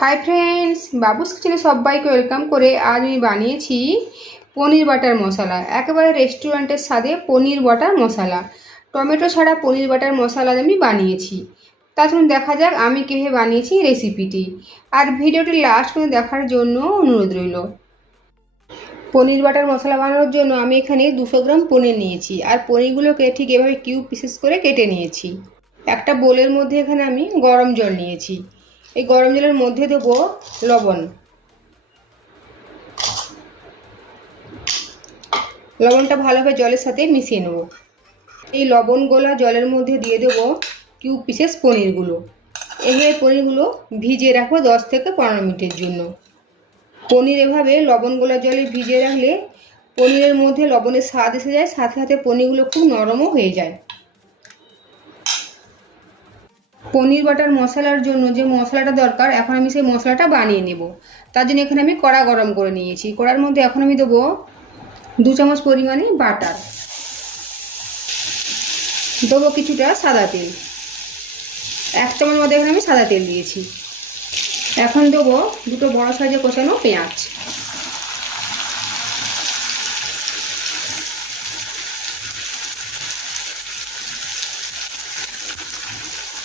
Hi friends, बाबूस किचेने सबाइके welcome करे आज আমি বানিয়েছি পনির বাটার মশলা। একেবারে রেস্টুরেন্টের স্বাদে পনির বাটার মশলা। টমেটো ছাড়া পনির বাটার মশলা আমি বানিয়েছি। তা চলুন দেখা যাক আমি কিভাবে বানিয়েছি রেসিপিটি। আর ভিডিওটি লাস্ট পর্যন্ত দেখার জন্য অনুরোধ রইল। পনির বাটার মশলা বানানোর জন্য আমি এখানে 200 গ্রাম পনির নিয়েছি। আর পনিরগুলোকে ঠিক এভাবে কিউব পিসেস করে কেটে নিয়েছি। একটা বোলের মধ্যে এখানে আমি গরম জল নিয়েছি। এই গরম জলের মধ্যে দেব লবণ। লবণটা ভালোভাবে জলের সাথে মিশিয়ে নেব। এই লবণ গোলা জলের মধ্যে দিয়ে দেব কিউব পিসেস পনিরগুলো। এভাবে পনিরগুলো ভিজিয়ে রাখবো 10 থেকে 15 মিনিটের জন্য। পনির এভাবে লবণ গোলা জলে ভিজিয়ে রাখলে পনিরের মধ্যে লবণের স্বাদ এসে যায়, সাথে সাথে পনিরগুলো খুব নরমও হয়ে যায়। পনির বাটার মশলার জন্য যে মশলাটা দরকার এখন আমি সেই মশলাটা বানিয়ে নেব। তার জন্য এখানে আমি কড়া গরম করে নিয়েছি। কড়ার মধ্যে এখন আমি দেবো 2 চামচ পরিমাণে বাটার, দেবো কিছুটা সাদা তেল। 1 চামচ মধ্যে এখানে আমি সাদা তেল দিয়েছি। এখন দেবো 2টো বড় সাইজে কোচানো পেঁয়াজ।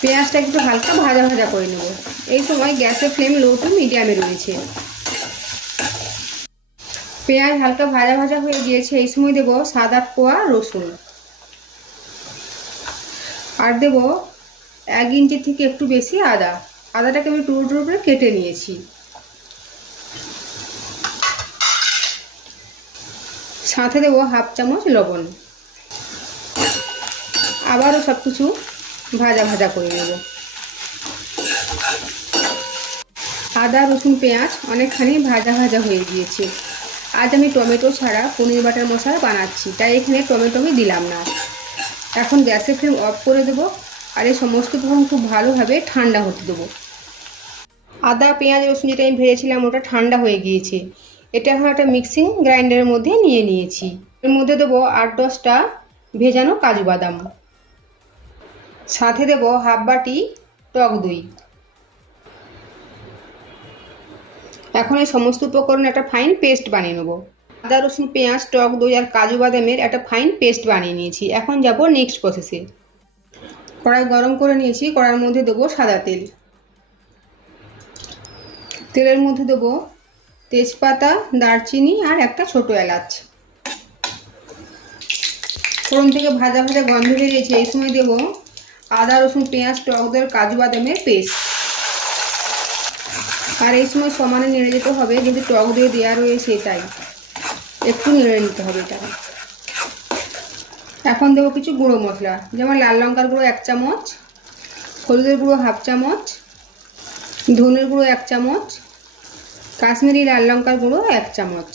পেঁয়াজটা একটু হালকা ভাজা ভাজা করে নেব। এই সময় গ্যাসের ফ্লেম লো টু মিডিয়ামে রয়েছে। পেঁয়াজ হালকা ভাজা ভাজা হয়ে গিয়েছে। এই সময় দেব 7-8 কোয়া রসুন, আর দেব 1 ইঞ্চি থেকে একটু বেশি আদা। আদাটাকে আমি টুকরো টুকরো করে কেটে নিয়েছি। সাথে দেব 1/2 চামচ লবণ। আবারও সব কিছু ভাজা ভাজা করে নেব। আদা রসুন পেঁয়াজ অনেকখানি ভাজা ভাজা হয়ে গিয়েছে। আজ আমি টমেটো ছাড়া পনির বাটার মশলা বানাচ্ছি, তাই এখানে টমেটো আমি দিলাম না। এখন গ্যাসের ফ্লেম অফ করে দেব। আর এই সমস্ত উপকরণ খুব ভালোভাবে ঠান্ডা হতে দেবো। আদা পেঁয়াজ রসুন যেটা আমি ভেজেছিলাম ওটা ঠান্ডা হয়ে গিয়েছে। এটা এখন একটা মিক্সিং গ্রাইন্ডারের মধ্যে নিয়ে নিয়েছি। এর মধ্যে দেবো 8-10টা ভেজানো কাজু বাদাম। সাথে দেব 1/2 বাটি টক দই। এখন এই সমস্ত উপকরণ একটা ফাইন পেস্ট বানিয়ে নেব। আদা রসুন পেঁয়াজ টক দই আর কাজু বাদামের একটা ফাইন পেস্ট বানিয়ে নিয়েছি। এখন যাব নেক্সট প্রসেসে। কড়াই গরম করে নিয়েছি। কড়াইয়ের মধ্যে দেবো সাদা তেল। তেলের মধ্যে দেবো তেজপাতা, দারচিনি আর একটা ছোট এলাচ। ফোড়ন থেকে ভাজা ভাজা গন্ধ বেরিয়েছে। এই সময় দেব আদা রসুন পেঁয়াজ টক দই কাজু বাদামের পেস্ট। আর এই সময় সমানে নেড়ে যেতে হবে, যেহেতু টক দই দেওয়া রয়েছে তাই একটু নেড়ে নিতে হবে এটা। এখন দেবো কিছু গুঁড়ো মশলা, যেমন লাল লঙ্কার গুঁড়ো 1 চামচ, হলুদের গুঁড়ো 1/2 চামচ, ধনের গুঁড়ো 1 চামচ, কাশ্মীরি লাল লঙ্কার গুঁড়ো 1 চামচ।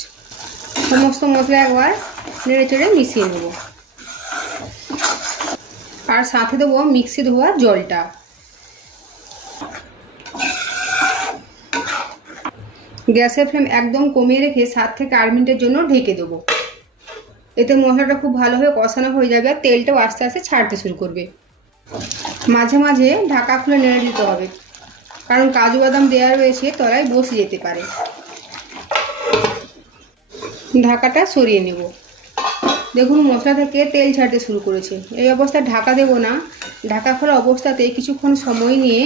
সমস্ত মশলা একবার নেড়ে চেড়ে মিশিয়ে নেব। আর সাথে দেবো মিক্সি ধোয়া জলটা। গ্যাসের ফ্লেম একদম কমিয়ে রেখে 7 থেকে 8 মিনিটের জন্য ঢেকে দেবো। এতে মশলাটা খুব ভালোভাবে কষানো হয়ে যাবে আর তেলটাও আস্তে আস্তে ছাড়তে শুরু করবে। মাঝে মাঝে ঢাকা খুলে নেড়ে দিতে হবে, কারণ কাজু বাদাম দেওয়া রয়েছে, তলায় বসে যেতে পারে। ঢাকাটা সরিয়ে নেব। দেখুন মশলা থেকে তেল ছাড়তে শুরু করেছে। এই অবস্থায় ঢাকা দেব না। ঢাকা খোলা অবস্থাতে কিছুক্ষণ সময় নিয়ে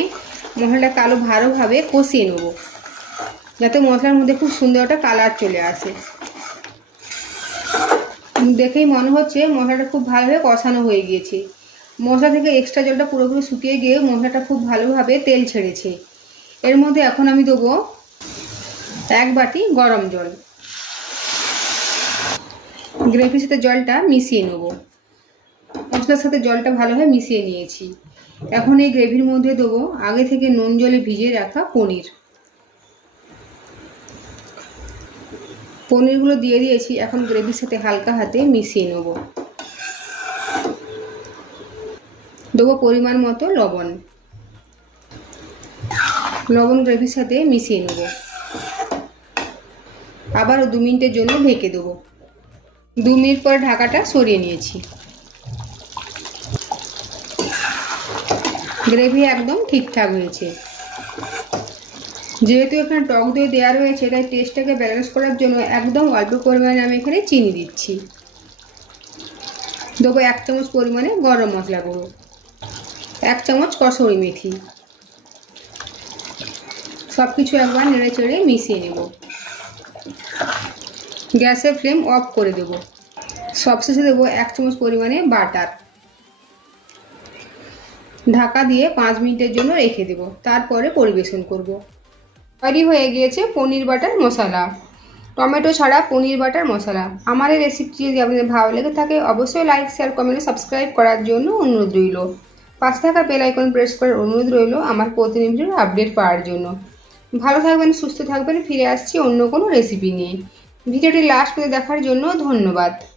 মশলাটাকে আরও ভালোভাবে কষিয়ে নেব, যাতে মশলার মধ্যে খুব সুন্দর একটা কালার চলে আসে। দেখেই মনে হচ্ছে মশলাটা খুব ভালোভাবে কষানো হয়ে গিয়েছে। মশলা থেকে এক্সট্রা জলটা পুরোপুরি শুকিয়ে গিয়ে মশলাটা খুব ভালোভাবে তেল ছেড়েছে। এর মধ্যে এখন আমি দেবো 1 বাটি গরম জল। গ্রেভির সাথে জলটা মিশিয়ে নেব। মশলার সাথে জলটা ভালোভাবে মিশিয়ে নিয়েছি। এখন এই গ্রেভির মধ্যে দেবো আগে থেকে নুন জলে ভিজিয়ে রাখা পনির। পনিরগুলো দিয়ে দিয়েছি। এখন গ্রেভির সাথে হালকা হাতে মিশিয়ে নেব। দেবো পরিমাণ মতো লবণ। লবণ গ্রেভির সাথে মিশিয়ে নেব। আবার 2 মিনিটের জন্য ঢেকে দেবো। 2 মিনিট পরে ঢাকাটা সরিয়ে নিয়েছি। গ্রেভি একদম ঠিকঠাক হয়েছে। যেহেতু এখানে টক দই দেওয়া রয়েছে তাই টেস্টটাকে ব্যালেন্স করার জন্য একদম অল্প পরিমাণে আমি এখানে চিনি দিচ্ছি। দেবো 1 চামচ পরিমাণে গরম মশলা গুঁড়ো, 1 চামচ কসুরি মেথি। সব কিছু একবার নেড়ে চেড়ে মিশিয়ে নেব। গ্যাসের ফ্লেম অফ করে দেব। সবশেষে দেবো 1 চামচ পরিমাণে বাটার। ঢাকা দিয়ে 5 মিনিটের জন্য রেখে দেব, তারপরে পরিবেশন করব। তৈরি হয়ে গিয়েছে পনির বাটার মশলা, টমেটো ছাড়া পনির বাটার মশলা। আমার এই রেসিপিটি যদি আপনাদের ভালো লেগে থাকে অবশ্যই লাইক, শেয়ার, কমেন্ট, সাবস্ক্রাইব করার জন্য অনুরোধ রইল। পাশে থাকা বেল আইকন প্রেস করার অনুরোধ রইল আমার প্রতিনিয়ত আপডেট পাওয়ার জন্য। ভালো থাকবেন, সুস্থ থাকবেন। ফিরে আসছি অন্য কোনো রেসিপি নিয়ে। ভিডিওটি লাস্ট পর্যন্ত দেখার জন্য ধন্যবাদ।